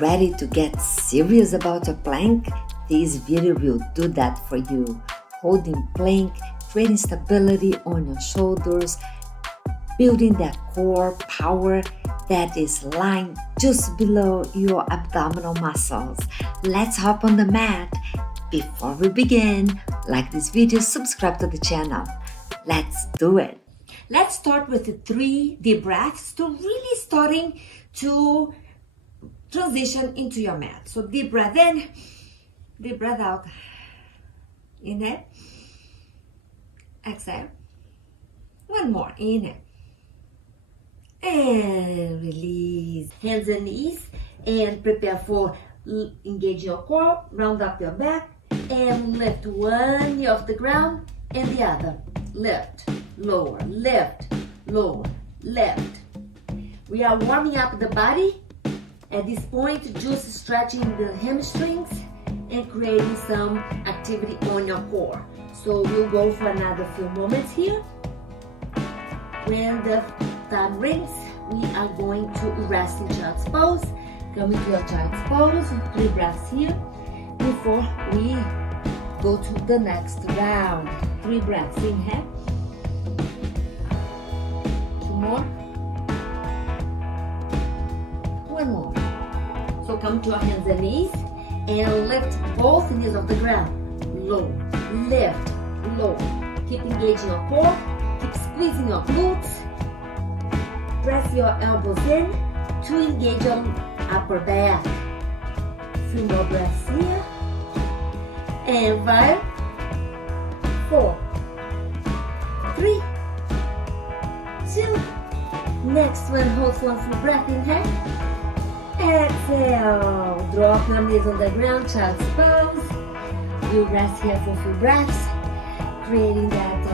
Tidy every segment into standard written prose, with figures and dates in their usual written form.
Ready to get serious about your plank? This video will do that for you. Holding plank, creating stability on your shoulders, building that core power that is lying just below your abdominal muscles. Let's hop on the mat. Before we begin, like this video, subscribe to the channel. Let's do it. Let's start with the 3 deep breaths to really starting to transition into your mat. So deep breath in, deep breath out. Inhale, exhale. One more, inhale. And release. Hands and knees, and prepare for engage your core, round up your back, and lift one knee off the ground and the other. Lift, lower, lift, lower, lift. We are warming up the body. At this point, just stretching the hamstrings and creating some activity on your core. So we'll go for another few moments here. When the time rings, we are going to rest in child's pose. Come into your child's pose, 3 breaths here before we go to the next round. 3 breaths, inhale. 2 more. 1 more. So come to your hands and knees and lift both knees off the ground. Low, lift, low. Keep engaging your core. Keep squeezing your glutes. Press your elbows in to engage your upper back. 3 more breaths here. And 5, 4, 3, 2. Next one, hold for a full breath. Inhale. Exhale. Drop your knees on the ground, child's pose. You rest here for a few breaths, creating that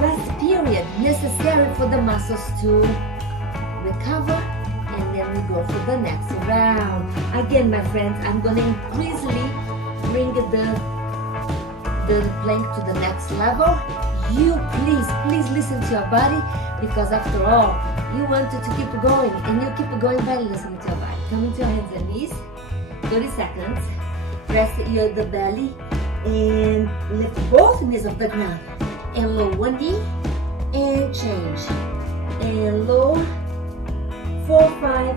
rest period necessary for the muscles to recover, and then we go for the next round. Again, my friends, I'm going to increasingly bring the plank to the next level. You please listen to your body, because after all, you wanted to keep going, and you keep going by listening to your body. Come into your hands and knees, 30 seconds. Rest the belly and lift both knees off the ground. And low 1 knee and change. And low 4, 5,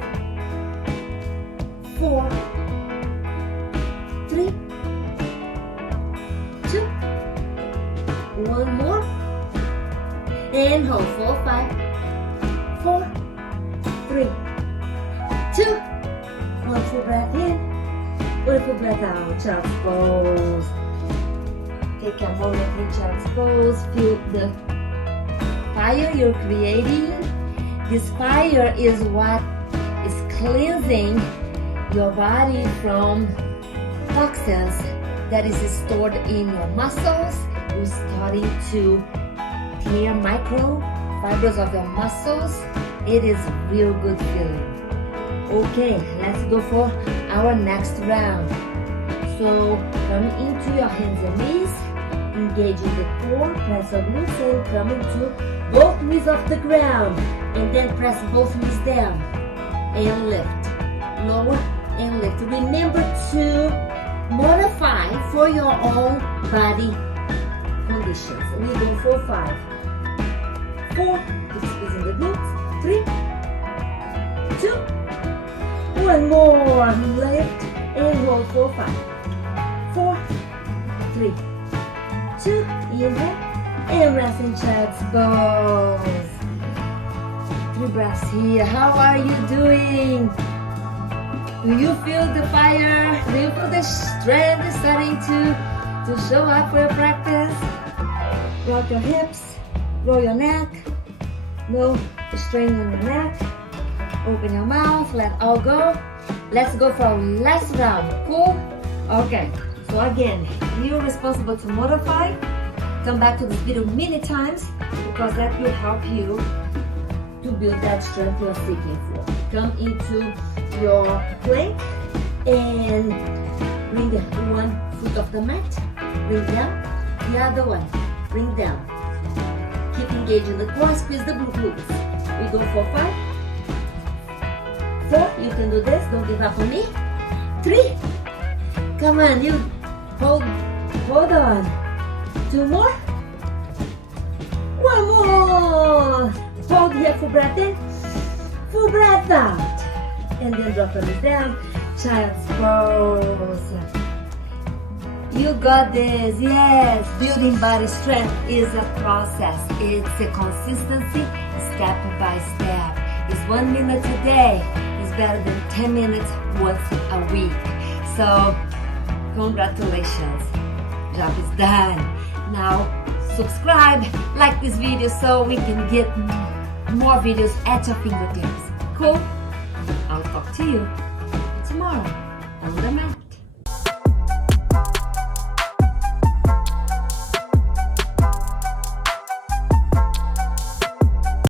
4, 3, 2, 1 more. And hold 4, 5, 4, 3, 2, 1 full breath in, 1 full breath out. Child's pose. Take a moment in child's pose. Feel the fire you're creating. This fire is what is cleansing your body from toxins that is stored in your muscles. You're starting to clear micro fibers of your muscles. It is real good feeling. Okay, let's go for our next round. So come into your hands and knees, engaging the core, press your glutes, and come into both knees off the ground, and then press both knees down and lift, lower and lift. Remember to modify for your own body conditions. We go for 5, 4, keep squeezing the glutes, 3, 2, 1 more, lift and hold for 5, 4, 3, 2, inhale, and rest in child's pose. 3 breaths here. How are you doing? Do you feel the fire? Do you feel the strength starting to show up for your practice? Rock your hips, roll your neck. No strain on your neck. Open your mouth, let all go. Let's go for our last round. Cool? Okay, so again, you're responsible to modify. Come back to this video many times, because that will help you to build that strength you're seeking for. Come into your plank and bring one foot off the mat, bring down, the other one, bring down. Keep engaging the core, squeeze the glutes. We go for 5, 4, you can do this, don't give up on me. 3, come on, you hold on. 2 more. 1 more. Hold here, full breath in, full breath out. And then drop it down, child's pose. You got this, yes. Building body strength is a process. It's a consistency, step by step. It's 1 minute a day. It's better than 10 minutes once a week. So, congratulations. Job is done. Now, subscribe, like this video so we can get more videos at your fingertips. Cool? I'll talk to you tomorrow on the mat.